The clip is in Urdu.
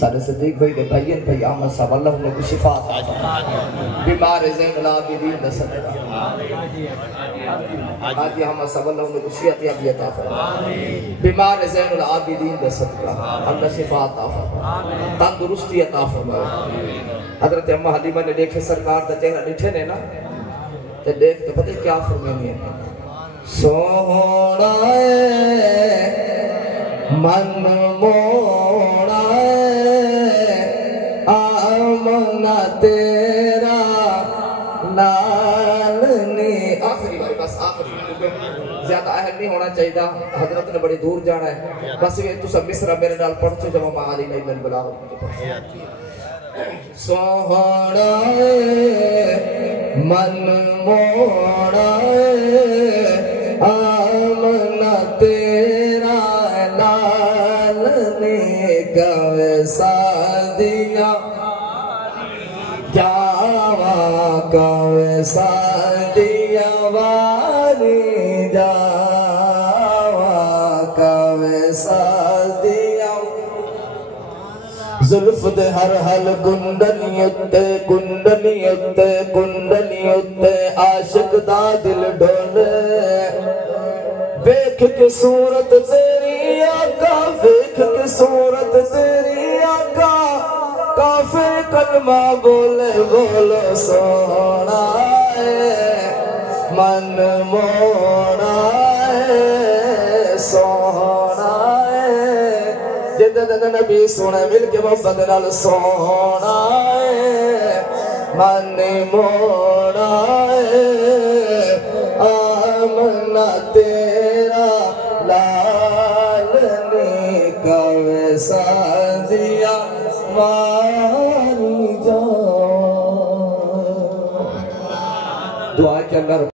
سارے صدیق بھائی دے بھائین بھائی احمد صاحب اللہ نے کو شفا عطا فرمائے بیمار زین العابدین دا صدقہ حاجی احمد صاحب اللہ نے کو شفا عطا فرمائے بیمار زین العابدین دا صدقہ اللہ شفا عطا فرمائے تندرستی عطا فرمائے حضرت اماں حلیمہ نے دیکھے سرکار دا چہرہ ڈٹھے نے نا تے دیکھ تو پتہ کیا فرمانی ہے سونا من موڑا آمنا تیرا لالنی آخری باری بس آخری زیادہ اہل نہیں ہونا چاہیے حضرت نے بڑی دور جانا ہے بس یہ تو سب مصرہ میرے نال پڑھ چو جب ہم علی نہیں بلاغ سوڑا من موڑا آمنا تیرا لالنے کا ویسا دیا جاوا کا ویسا دیا واری جاوا کا ویسا دیا زلف دے ہر حل گنڈنیت گنڈنیت گنڈنیت عاشق دا دل ڈولے ویکھ کے صورت تیری آقا ویکھ کے صورت تیری آقا کافر کلمہ بولے بولو سونا ہے من موڑا ہے سونا ہے جدد نبی سونے مل کے محبت نال سونا ہے من موڑا ہے آمنا تیرا لالنے کا ویسا دیا ماری جان دعا کے اندر